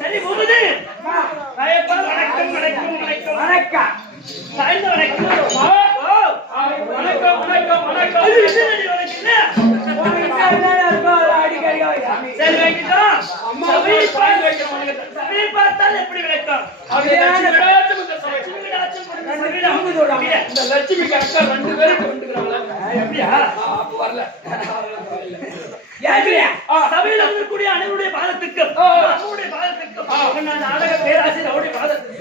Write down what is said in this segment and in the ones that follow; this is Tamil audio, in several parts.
சரி போகுது. வணக்கம் வணக்கம் வணக்கம் வணக்கம் வணக்கம் சாய்ந்த வணக்கம் வணக்கம் வணக்கம் வணக்கம். சரி வைக்கிட்டோம். சபையை பார்த்தால் எப்படி விளக்கம்? இந்த லட்சுமிக்கு அக்கா 2 பேரும் எப்படியா வரல? சபையில் இருக்கக்கூடிய அனைவருடைய பாதத்துக்கும் அவருடைய பாதத்துக்கும் நான் நாடக பேராசிரியர் அவருடைய பாதத்துக்கும்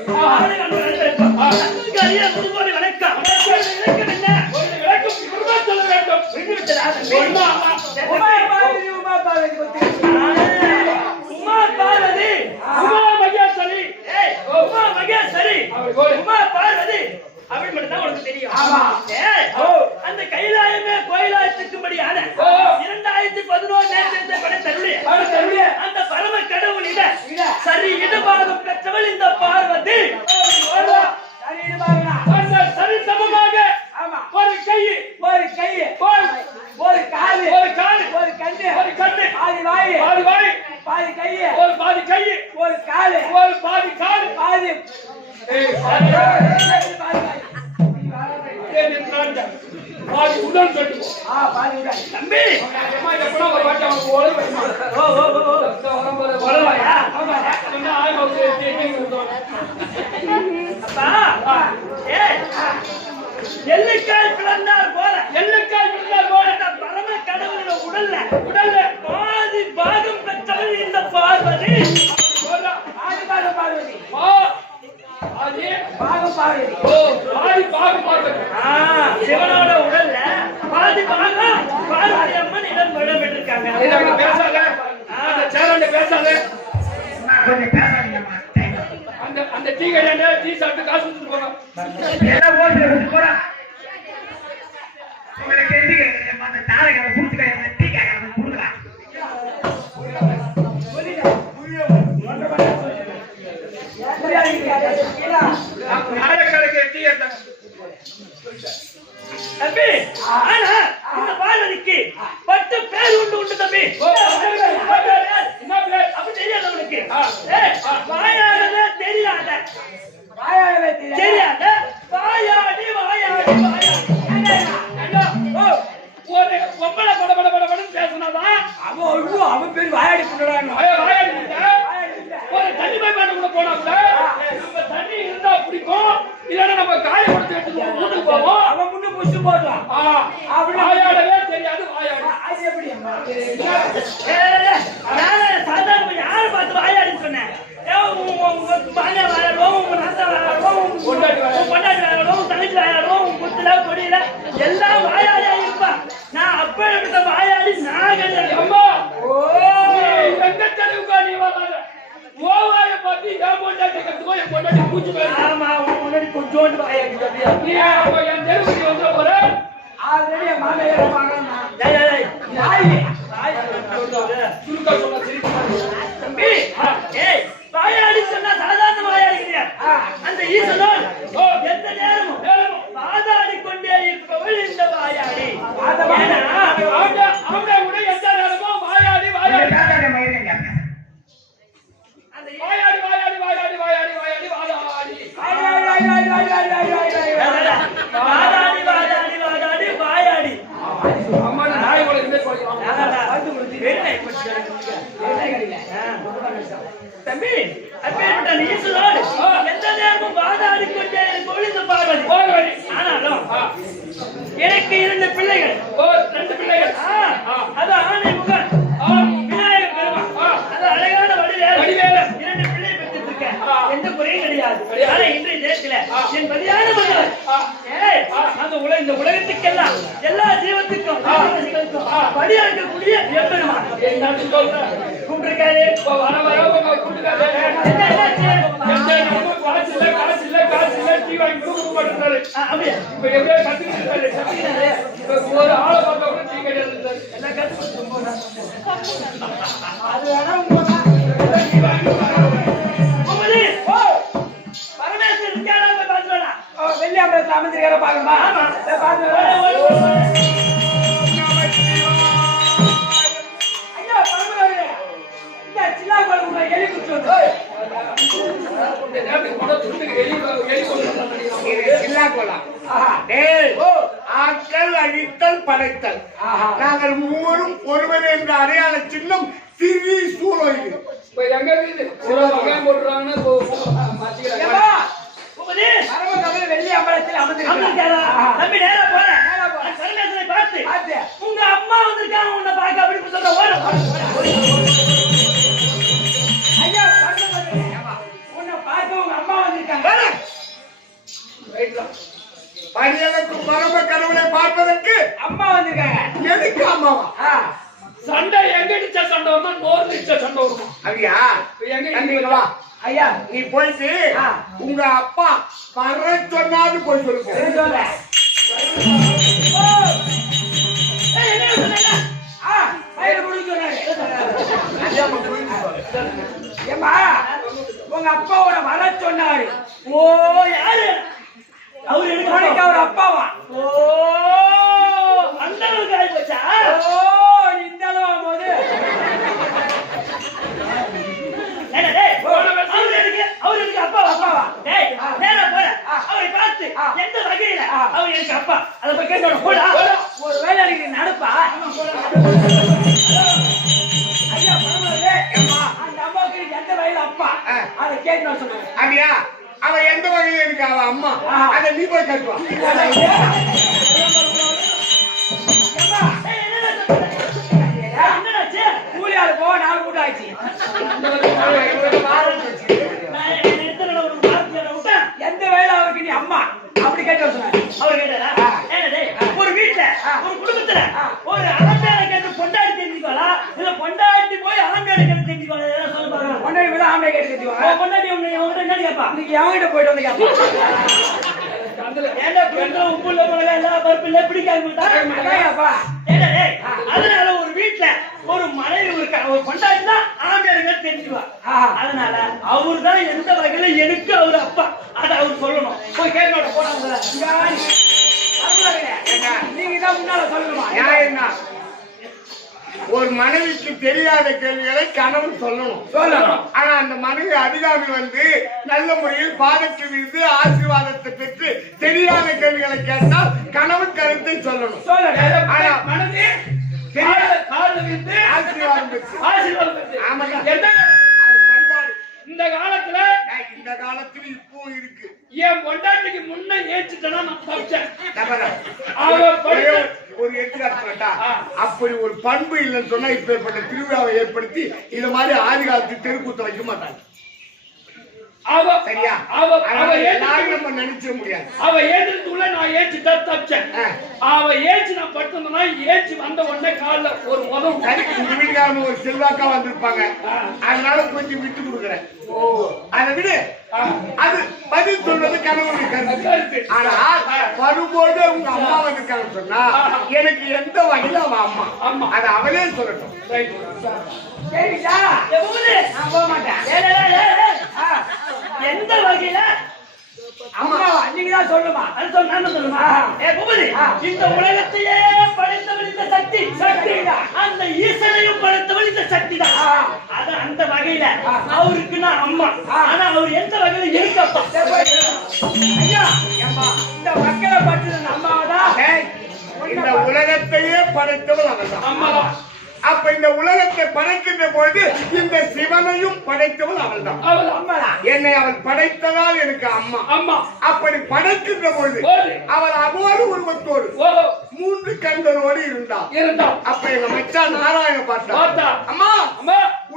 முதுகோடி வணக்கம். விளக்கம் என்ன? விளக்கம் சொல்ல வேண்டும். உமா பார்வதி உமா மகேஸ்வரி உமா மகேஸ்வரி உமா பார்வதி அப்படி மட்டும் தான் உனக்கு தெரியும். அந்த கைலாயமே கோயிலாயத்துக்கும்படியான 2011 படைத்தருடைய அந்த பரம கடவுளிட சரி இடபாகம் பெற்றவள் இந்த பார்வதி. சரி சமமாக ஒரு கை ஒரு கை ஒரு காலு ஒரு காலு ஒரு கண்ணு ஒரு கண்ணு பாதி வாய் பாதி வாய் பாதி கை ஒரு பாதி கை ஒரு காலு ஒரு பாதி காலு பாதி பாதி உடன் சொல்லுங்க. பாதி உடன் தம்பி அம்மா எப்போ ஒரு வாட்டி அவங்க ஓடு ஓ ஓ ஓ வரம்போது வரலையா? ஆமா என்ன ஆயோ அப்பா எல்லைக்கால் பிளந்தார் போல எல்லைக்கால் பிளந்தார் போல பரம கடவுளோட உடல்ல பாதி பாகம் பெற்றவள் இந்த பார்வதி. பாதி பாகம் பார்வதி பாதி பாகம் பார்வதி. ஓ பாதி பாகம் பார்வதி. சிவனோட உடல்ல பாதி பாகம் பார்வதி அம்மன் இடம் பெற்றிருக்காங்க. இத பேசாத அந்த சேரண்ட பேசாத கொஞ்சம் பேசாதீங்கம்மா. அந்த டீ கடையில டீ சாப்பிட்டு காசு கொடுத்துட்டு போறோம். எல்லாம் போட்டு கொடுத்து போறோம். உங்களுக்கு டீ கடையில அந்த தாரை கடை கொடுத்து கடையில டீ கடையில கொடுக்கலாம். நாயக்கருக்கு டீ எடுத்தாங்க. தம்பி ஆனா இந்த பார்வதிக்கு 10 பேர் உண்டு தம்பி. அப்படி தெரியாது உனக்கு? வாயாடவே தெரியாத வாயாடவே தெரியாத வாயாடி வாயாடி ஒரு பொம்பளை பட பட பட படன்னு பேசினாதான் அவன் பேர் வாயாடி கொண்டாடுறாங்க. ஒரு தண்ணி பாய்ப்பாட்டு கூட போனாங்க. நம்ம தண்ணி இருந்தா பிடிக்கும், இல்லைன்னா நம்ம காயப்படுத்தி எடுத்துட்டு வீட்டுக்கு போவோம். அவன் முன்னு புடிச்சு போடுவான். அப்படி வாயாடவே தெரியாது வாயாடி. அது எப்படி சாதாரண யாரை பார்த்து வாயாடின்னு சொன்னேன்? எல்லாம் வாயாடியா இருப்பா. நான் அப்ப வாயாடி நாகம்மா நீ வராத ஓவாய பார்த்து என் பொண்டாட்டி கத்துக்கோ, என் பொண்டாட்டி பூச்சி போய். ஆமா முன்னாடி கொஞ்சோண்டு வாயாடி நீ என் தெருவுக்கு வந்து போற ஆல்ரெடி என் மாமையார வாங்கணும். தம்பி வாயாடி சொன்னா சாதாரண வாயாடிக்கிறியா? அந்த ஈசனோடு எந்த நேரமும் வாதாடி கொண்டே இருப்பவள் இந்த வாயாடி. அவங்க கூட எந்த நேரமும் வாயாடி வாயாடி வாயாடி வாயாடி வாயாடி வாயாடி வாயாடி வாதாடி வாதாடி வாதாடி வாயாடி. அம்மா நாய் கூட இருந்து போறோம். தம்பி அப்பேற்பட்ட ஈசனோடு எந்த நேரமும் வாதாடி கொண்டே இருப்பவள் பார்வதி. ஆனாலும் எனக்கு 2 பிள்ளைகள். 2 பிள்ளைகள். அது ஆணை முகன் விநாயகர் பெருமான். அது அழகான வடிவேல் 2 பிள்ளை பெற்றிருக்கேன். எந்த குறையும் கிடையாது. ஆனா இன்றைய நேரத்தில் என் பதியான மகள் இந்த உலகத்துக்கெல்லாம் எல்லா ஜீவத்துக்கும் படியாக்கக்கூடிய எம்பெருமான் கூப்பிட்டிருக்காரு. வர வர கூப்பிட்டுருக்காரு. காசு இல்ல காசு இல்ல காசு இல்ல டீ வாங்கி கொடுக்க மாட்டேன்னாரு. அப்படியே இப்ப எப்படியோ கத்துக்கிட்டாரு. ஒரு ஆளை பார்த்தா கூட டீ கிடையாது. எல்லாம் கத்து அது வேணா பரமேஸ்வரன் இருக்காரா பாத்துவேனா? வெள்ளி அம்பலத்துல அமைந்திருக்கார பாக்கணுமா? ஐயா பரமேஸ்வரே இந்த சில்லா கோல எலி குத்து ஆட்கள் அழித்தல் படைத்தல் நாங்கள் மூவரும் ஒருவர் என்ற அடையாள சின்னம் திரி சூழல் எங்க போட்டுறாங்கன்னா வெள்ளி அம்பலத்தில் அமைந்திருக்காரா? தம்பி நேரா போறேன். பரமேஸ்வரை பார்த்து உங்க அம்மா வந்திருக்காங்க உன்னை பார்க்க அப்படின்னு சொல்ற ஓரம். ஐயா உன்னை பார்க்க உங்க அம்மா வந்திருக்காங்க. பரியனுக்கு பரம கடவுளை பார்ப்பதற்கு அம்மா வந்திருக்காங்க. எதுக்கு அம்மாவா? சண்டை எங்க நிச்ச சண்டை வருமா? நோர் நிச்ச சண்டை வருமா? அப்படியா? எங்க வா ஐயா நீ போயிட்டு உங்க அப்பா வர சொன்னாது போய் சொல்லுங்க. ஏமா உங்க அப்பாவோட வர சொன்னாரு. ஓ யாரு அவரு? எனக்கு அவர் அப்பாவா? ஓ அந்த அளவுக்கு ஆகி போச்சா? ஓ இந்த அளவா போது அவரு எனக்கு அப்பாவா? டேய் நேரா போற அவரை பார்த்து எந்த வகையில அவர் எனக்கு அப்பா அதை போய் கேட்டோட போடா. ஒரு வேலை எனக்கு நடப்பா. ஐயா பரவாயில்ல அந்த அம்மாவுக்கு எந்த வகையில அப்பா அதை கேட்டு சொல்லுங்க. அப்படியா? அவ எந்த வகையில இருக்கு அவ அம்மா அதை நீ போய் கேட்டுவா. கூலியாளு போ 4 கூட்டம் ஆயிடுச்சு. எந்த வேலை அவருக்கு நீ அம்மா அப்படி கேட்டு சொன்னாரு. அவர் கேட்டாரா? ஒரு வீட்டுல ஒரு குடும்பத்துல ஒரு அலம்பேரை கேட்டு பொண்டாட்டி தெரிஞ்சுக்கோளா இல்ல பொண்டாட்டி போய் அலம்பேரை கேட்டு தெரிஞ்சுக்கோளா? சொல்ல பாருங்க. பொண்டாட்டி போய் ஆம்பளை கேட்டு தெரிஞ்சுக்கோங்க. பொண்டாட்டி உங்ககிட்ட என்ன கேப்பா? இன்னைக்கு எவங்கிட்ட போயிட்டு வந்து கேப்பா. உப்புல மிளகா எல்லாம் பருப்பு பிடிக்காது மாட்டாப்பா. அதனால ஒரு வீட்டுல ஒரு மனைவி ஒரு பொண்டாட்டி தான் ஆம்பளை தெரிஞ்சுக்குவா. அதனால அவரு தான் எந்த வகையில எனக்கு அவரு அப்பா அதை அவர் சொல்லணும். போய் கேட்டோட போனாங்க. நீங்க தான் முன்னால சொல்லணுமா? என்ன ஒரு மனைவிக்கு தெரியாத கேள்விகளை கணவன் சொல்லணும். ஆனா அந்த மனைவி அதிகாரி வந்து நல்ல முறையில் பாதத்தில் இருந்து ஆசீர்வாதத்தை பெற்று தெரியாத கேள்விகளை கேட்டால் கணவன் கருத்தை சொல்லணும். மனைவி ஆசீர்வாதம் பெற்று இந்த காலத்துல இப்போ இருக்கு. என் பொண்டாட்டிக்கு முன்ன ஏச்சுட்டா நான் தப்பிச்சேன். ஒரு எடுத்துக்காட்டு அப்படி ஒரு பண்பு இல்லைன்னு சொன்னா இப்பேற்பட்ட திருவிழாவை ஏற்படுத்தி இது மாதிரி ஆதி காலத்துக்கு தெருக்கூத்த வைக்க மாட்டாங்க. சரியா? நம்ம நினைச்ச முடியாது. அவ ஏற்றுக்குள்ள நான் ஏச்சுட்டா தப்பிச்சேன். அவ ஏச்சு நான் படுத்தோம்னா ஏச்சு வந்த உடனே காலில் ஒரு உதவும். உங்க வீட்டுக்காரங்க ஒரு செல்வாக்கா வந்திருப்பாங்க. அதனால கொஞ்சம் விட்டு கொடுக்குறேன். அதை விட அது பதில் சொல்றது கணவனுடைய கருத்து. ஆனா வரும்போது உங்க அம்மா வந்திருக்காங்க சொன்னா எனக்கு எந்த வகையில அவன் அம்மா அதை அவளே சொல்லட்டும். எந்த வகையில அம்மா அன்னைக்குதான் சொல்லுமா? அது சொல்லுமா? இந்த உலகத்தையே படைத்தவள் இந்த சக்தி தான். அந்த ஈசனையும் படைத்தவள் இந்த சக்தி தான். அது அந்த வகையில அவருக்கு நான் அம்மா. ஆனா அவர் எந்த வகையில இருக்கப்பா? ஐயா இந்த மக்களை பற்றி அம்மாவதான். இந்த உலகத்தையே படைத்தவள் அவள் அம்மாதான். அப்ப இந்த உலகத்தை படைக்கின்ற பொழுது இந்த சிவனையும் படைத்தவள் அவள் தான். என்னை அவள் படைத்ததால் எனக்கு அம்மா. அப்படி படைக்கின்ற பொழுது அவள் அவோடு உருவத்தோடு 3 கண்களோடு இருந்தாள். அப்ப எங்க மச்சான் நாராயண பார்த்தா அம்மா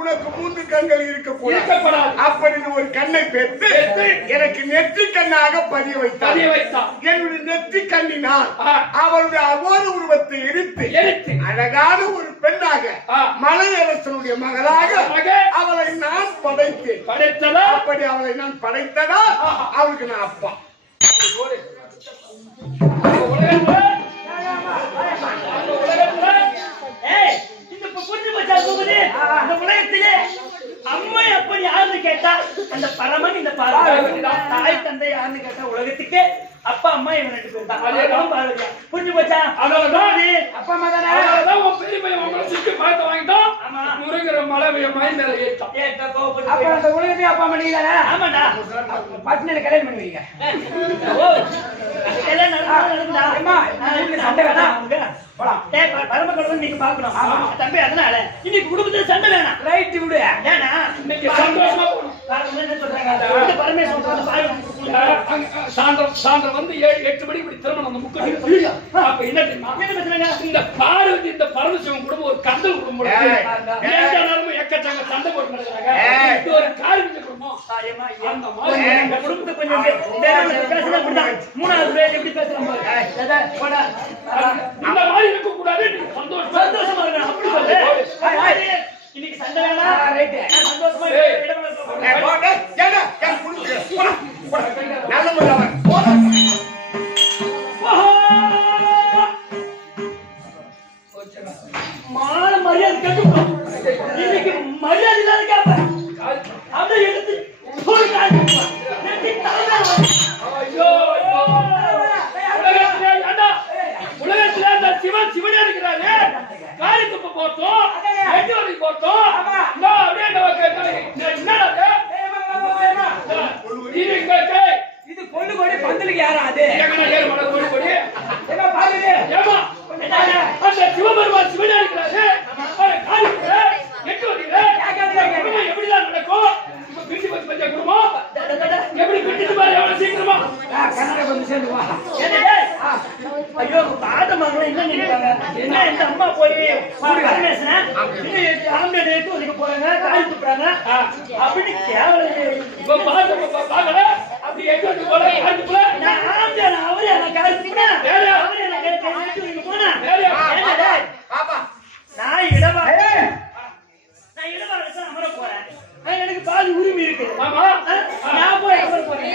உனக்கு 3 கண்கள் இருக்கக்கூடாது. அப்படி ஒரு கண்ணை பெற்று எனக்கு நெற்றி கண்ணாக பதிய வைத்தாள். என்னுடைய நெற்றி கண்ணினால் அவளுடைய அவோடு உருவத்தை எரித்து அழகான ஒரு பெண்ணாக மலையரசனுடைய மகளாக அவளை நான் படைத்தேன். அப்படி அவளை நான் படைத்ததால் அவளுக்கு நான் அப்பா. அம்மா எப்படி யாருன்னு கேட்டா அந்த பரமன் இந்த பார்வதி தாய் தந்தை யாருன்னு கேட்டா உலகத்துக்கு அப்பா அம்மா இவன் 2 பேர் தான். பார்வதியா புரிஞ்சு போச்சா? அவ்வளவுதான். அப்பா அம்மா தானே. அவ்வளவுதான். உன் பெரிய பையன் உங்களை சுத்தி பார்த்து வாங்கிட்டோம். முருங்கிற மலை மயில் மேல ஏற்றான். அப்ப அந்த உலகத்தையும் அப்பா அம்மா நீங்க தானே? ஆமாண்டா. பத்னியில கல்யாணம் பண்ணுவீங்க. ஓ கல்யாணம் நடந்தா அம்மா சண்டை வேணாம். பரமக்கடவுள் நீங்க பாக்கணும் தம்பி. அதனால இன்னைக்கு குடும்பத்துல சண்டை வேணாம். ரைட் விடு. ஏன்னா இன்னைக்கு சந்தோஷமா என்ன சொல்றாங்க பரமேஸ்வரன் சாயந்தரம் வந்து 7-8 மணி இப்படி திருமணம் அந்த முக்கிய அப்ப என்ன தெரியுமா இந்த பார்வதி இந்த பரமசிவன் குடும்பம் ஒரு கந்தல் குடும்பம் எக்கச்சாங்க சண்டை போட்டு நடக்கிறாங்க. ஒரு கால்விஞ்ச குடும்பம் அந்த மாதிரி குடும்பத்தை கொஞ்சம் பேசுறேன். 3வது பேர் எப்படி பேசுறாங்க இந்த மாதிரி இருக்க கூடாது. சந்தோஷமா இருக்கணும் அப்படி சொல்லு. இன்னைக்கு சண்டை வேணாம். ரைட் சந்தோஷமா நல்ல முறையில் மான மரியாதை கேட்டு இன்னைக்கு மரியாதை இல்லாத கேப்ப அதை எடுத்து உலகத்துல அந்த சிவன் சிவனே இருக்கிறாரு. காரி துப்ப போட்டோம் எட்டு வரை போட்டோம் அப்படியே இது கொண்டு கொடி பந்தலுக்கு யாராது அந்த சிவபெருமான் சிவனே இருக்கிறாரு. எப்படிதான் நடக்கும் குடும்பம் எப்படி பிடிச்சு பாரு எவ்வளவு சீக்கிரமா ஐயோ பாதமாக என்ன நினைப்பாங்க என்ன இந்த அம்மா போய் ஆம்பளை ஒதுக்க போறாங்க காய் துப்புறாங்க அப்படின்னு கேவலம் பாக்கல அப்படி எட்டு போல அவரே காய் துப்புறேன் நான் இடமா அமர போறேன். எனக்கு பாதி உரிமை இருக்கு. நான் போய் அமர போறேன்.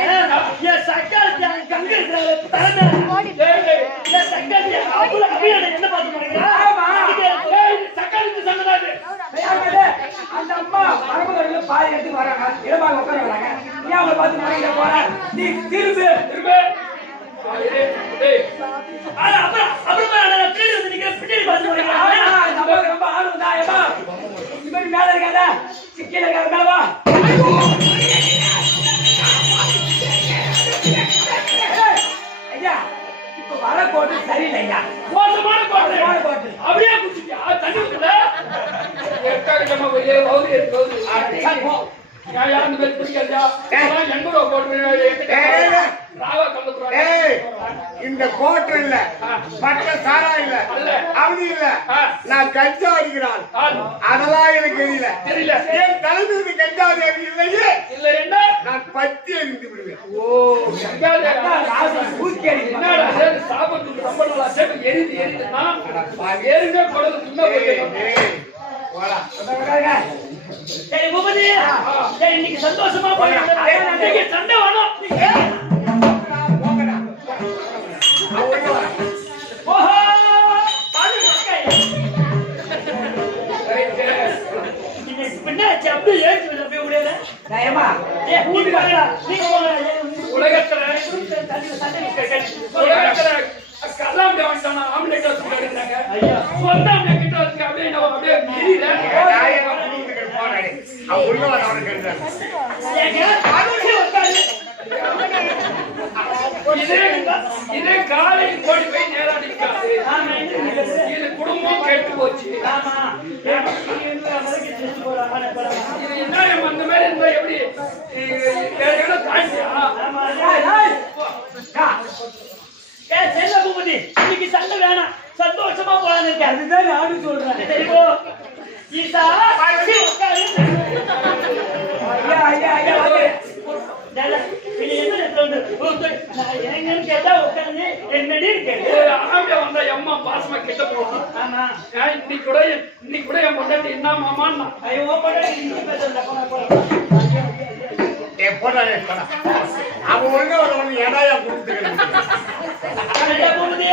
என் சக்காலத்தி கங்க இருக்கிற தலைமை சக்காலத்தி என்ன பார்த்து போறீங்க? சக்காலத்தி சொன்னதாது அந்த அம்மா பரமகடல பாதி எடுத்து வராங்க. இடமாக உட்கார வராங்க. நீ அவங்களை பார்த்து மறைக்க போற நீ திரும்பு ரொம்ப ஆர்வம் தான். மேல இருக்காத சிக்கல மேலவா ஐயா இப்ப வர கோட்டு சரியில்லை ஐயா. மோசமான கோட்டு அப்படியே குடிச்சிட்டியா? தண்ணி ஊத்துல இந்த கோட்டை இல்ல பட்ட சாரா இல்ல அவனி இல்ல நான் கஞ்சா அடிக்கிறான். அதெல்லாம் எனக்கு தெரியல. என் தலைமைக்கு கஞ்சா தேவி இல்லையே இல்லைன்னா நான் பத்தி எரிந்து விடுவேன். சாப்பிட்டு ரொம்ப நல்லா சேர்த்து எரிந்துன்னா எரிஞ்ச சரி பூபதி இன்னைக்கு சந்தோஷமா போய் சண்டை வேணும். இதே காலையில் கோடி போய் நேரம் நிற்காது. இது குடும்பம் கேட்டு போச்சு. என்ன அந்த மாதிரி இருந்தா எப்படி பூபதி இன்னைக்கு சண்டை வேணாம். சந்தோஷமா போலான்னு இருக்கேன். அதுதான் நானும் சொல்றேன். சரிப்போ ஈசா கேட்டா உட்காந்து என்னடி வந்தா அம்மா பாசமா கிட்ட போவான். இன்னைக்கு கூட என் பொண்டாட்டி என்ன மாமான்னா போடாதே, போடா. அவன் ஒழுங்கா ஒரு எடாயா கொடுத்துக்கிறேன். என்னடா போகுது?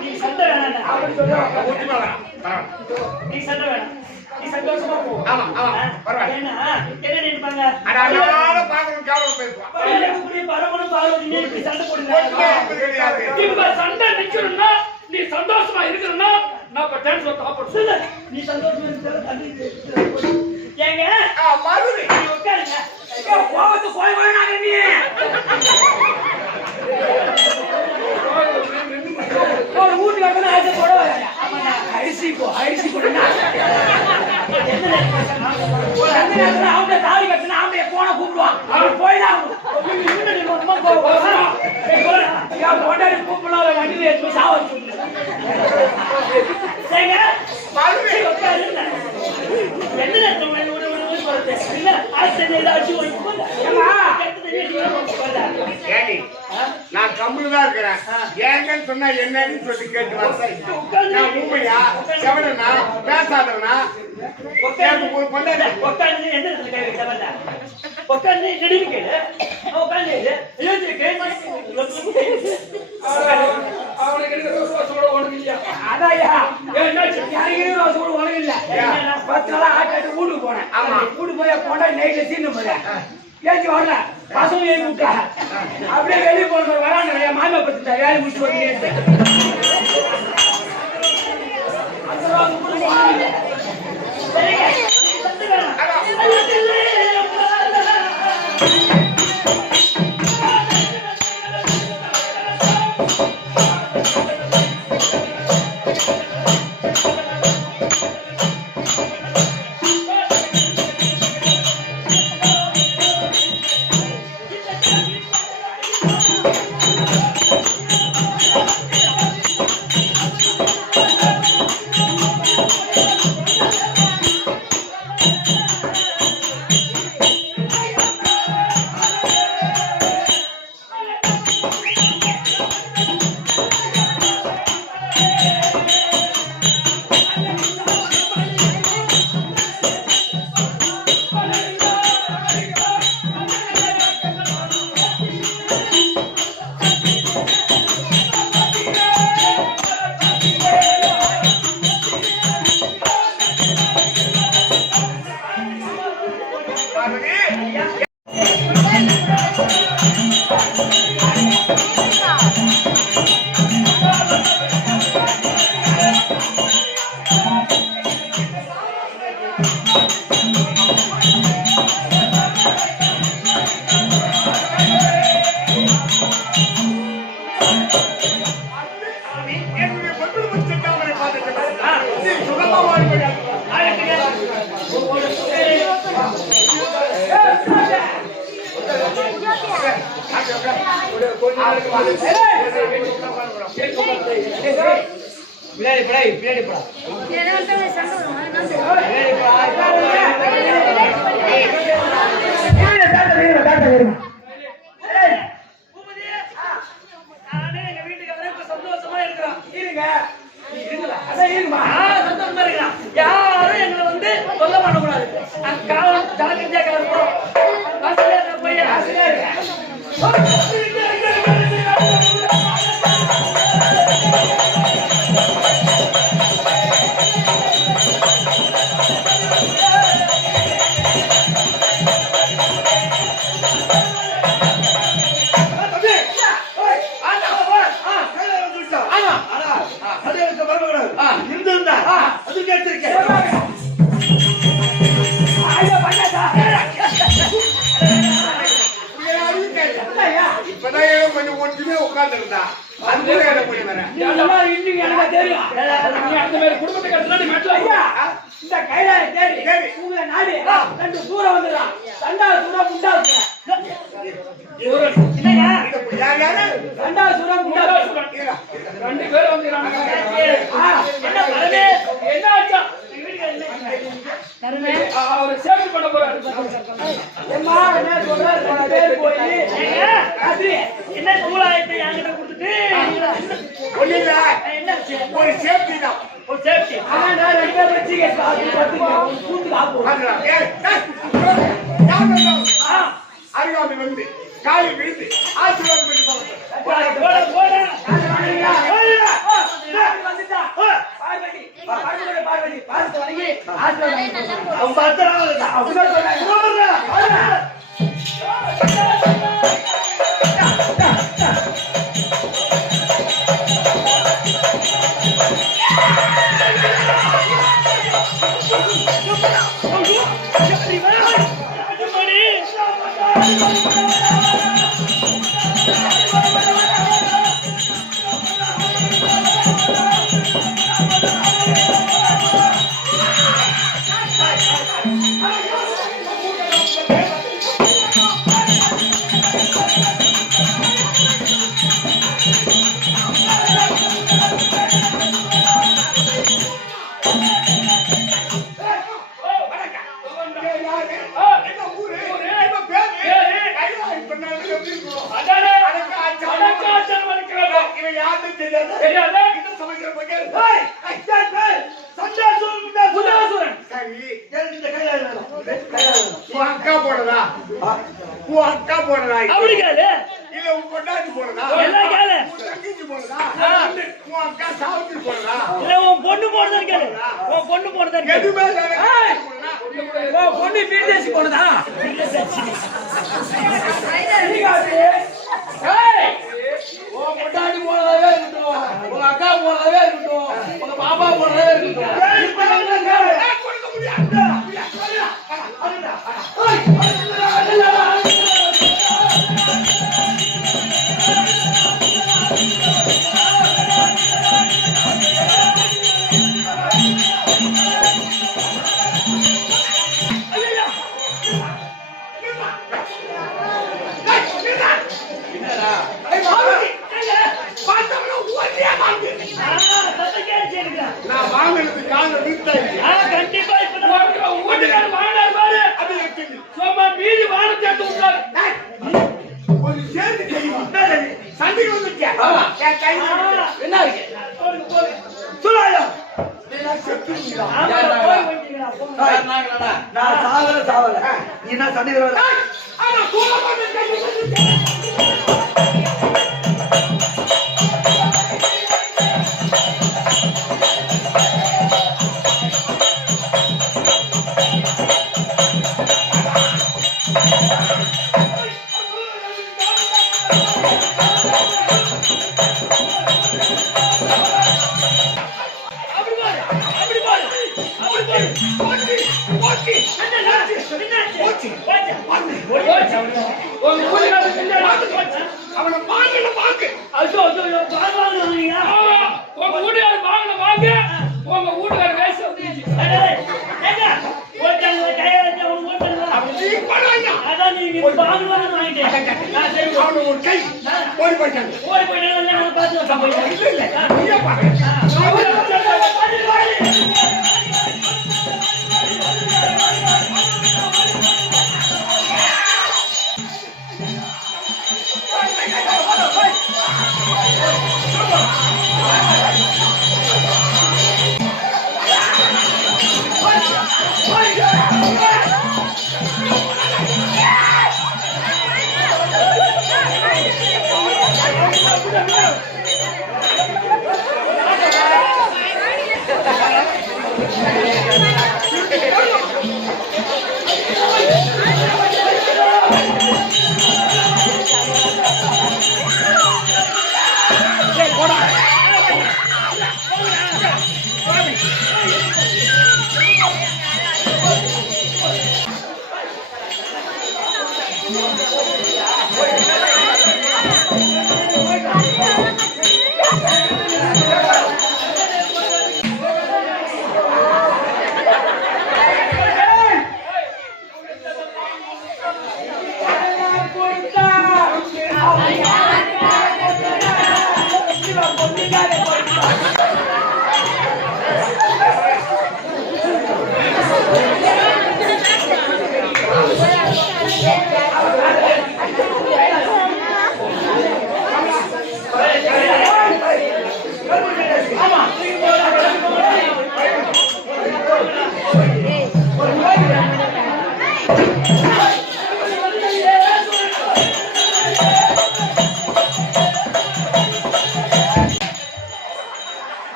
நீ சண்டை வேணாம். அப்படி சொல்லுவாங்க. ஒட்டுமா வேணாம். பரவாயில்ல. நீ சண்டை வேணாம். நீ சந்தோஷமா போ. ஆமா, ஆமா, பரவாயில்ல. என்ன நினைப்பாங்க? அட அதனால பாக்கணும் கேவலம் பேசுவான். இப்படி பரமனும் பார்வதியும் இப்படி சண்டை போடுங்க. ஒட்டுமா அப்படி கிடையாது. இப்ப சண்டை நிக்கணும்னா நீ சந்தோஷமா இருக்கணும்னா நான் இப்ப டான்ஸ் சாப்பிடு சொல்லு. நீ சந்தோஷமா இருக்கிற தண்ணி ஏங்க மறுபடி நீ உட்காருங்க. கோவத்து போய் வேணாங்க நீ. ஒரு வீட்டுக்கு வந்து ஆயிரத்தி போட வராங்க. அரிசி போடுங்க. அவங்க தாலி கட்டினா அவங்க போன கூப்பிடுவான். அவர் போயிடாம கூப்பிடலாம் வண்டியில் எடுத்து சாவடிச்சு நான் கம்முதான் இருக்கிறேன். ஏங்கன்னு சொன்னா என்னன்னு சொல்லி கேட்டு வரேன். நான் உண்மையா செவனா பேசாதவனா உட்காந்து எந்த உட்காந்து நெடுவி கேளு. உட்காந்து அவனுக்கு இருக்கிற ரோசோட ஒண்ணு இல்லையா? அதாயா உனக்கு இல்ல. 10 நாளா ஆட்டாட்டு வீட்டுக்கு போனேன். வீட்டுக்கு போய் போனா நைட்ல சீன போறேன். ஏஞ்சி வரல பசங்க ஏறி விட்டா அப்படியே வெளியே போன வராங்க. என் மாமா பத்தி வேலை முடிச்சு வந்து யாரும் எங்களை வந்து சொல்ல பண்ணக்கூடாது. காலம் ஜலகஞ்சா கலப்போம். இப்பதான் கொஞ்சம் ஒற்றுமே உட்கார்ந்து இருந்தா அது இன்னைக்கு எனக்கு தெரியும். அந்த மாதிரி குடும்பத்தை கட்டுறா இந்த கைலாய தேடி உங்களை நாடி 2 தூரம் வந்துடலாம். சண்டா சூடா முண்டா என்னங்க 2 முண்டா 2 பேர் வந்து என்ன பரவே என்ன ஆச்சா அவரை சேவ் பண்ண போறாரு. என்ன சொல்றாரு போய் என்ன சூழாயத்தை என்கிட்ட கொடுத்துட்டு என்ன ஒரு சேஃப்டி தான் ஒரு சேஃப்டி. ஆனா நான் 2 பேர் வச்சு கூத்துக்கு ஆகும். அருகாமை வந்து காலில் விழுந்து ஆசீர்வாதம் பண்ணி போங்க.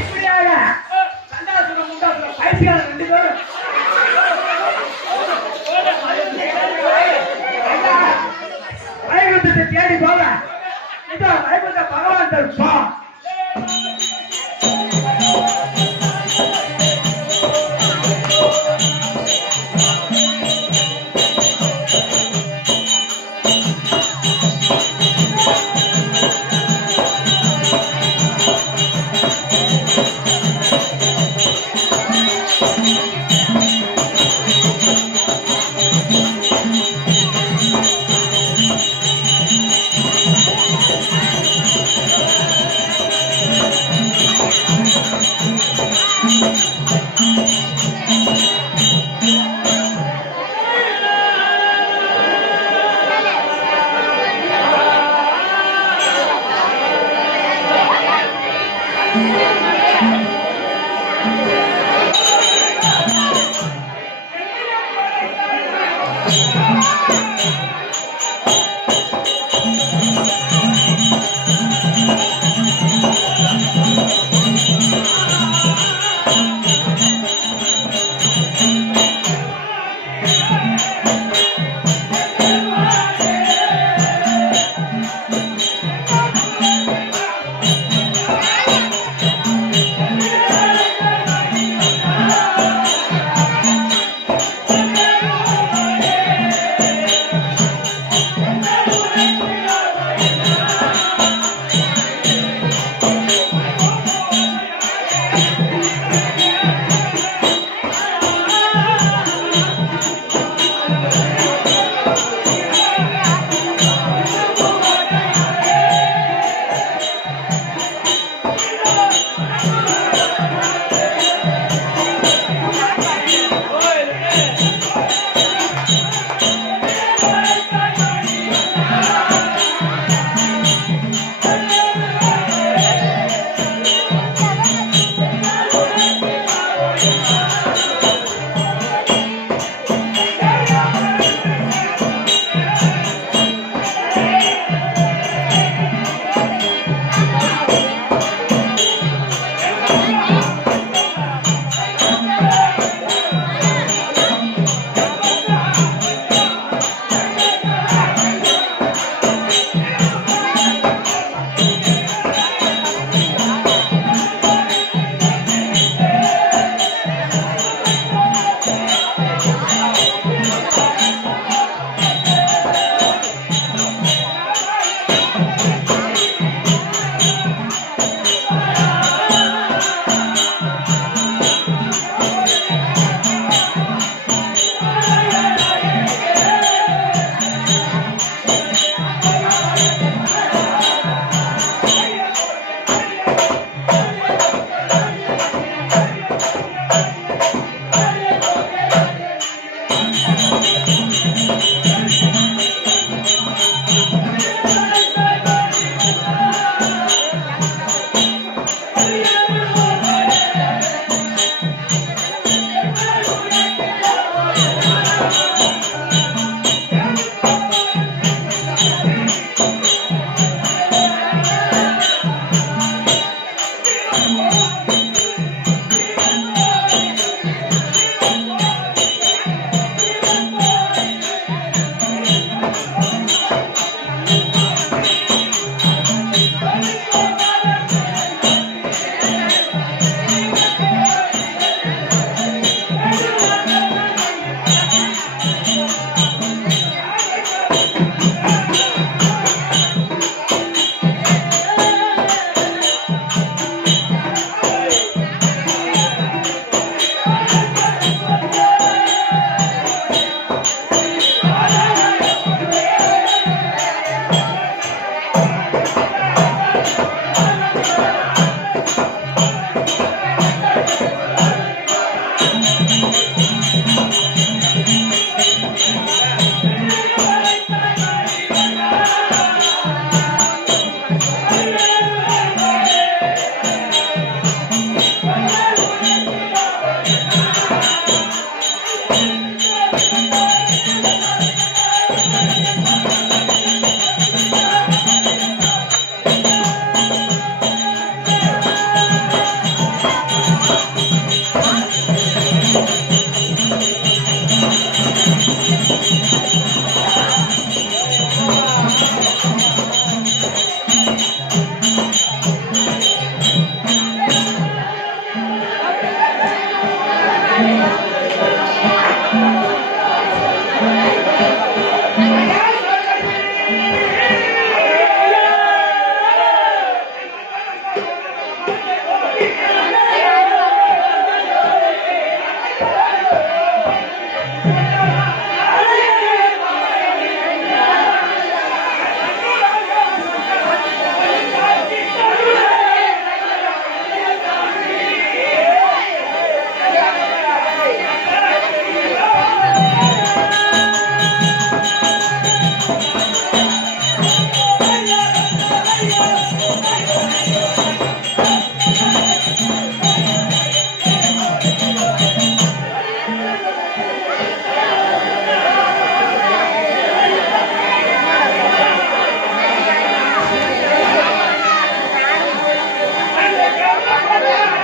இப்படியாக சண்டாசுரம் முண்டாசுரம் பைத்தியாரம் 2 பேரும் வைகுண்டத்தை தேடி போக இதோ வைகுண்ட பகவான் தருப்பா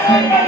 ஆ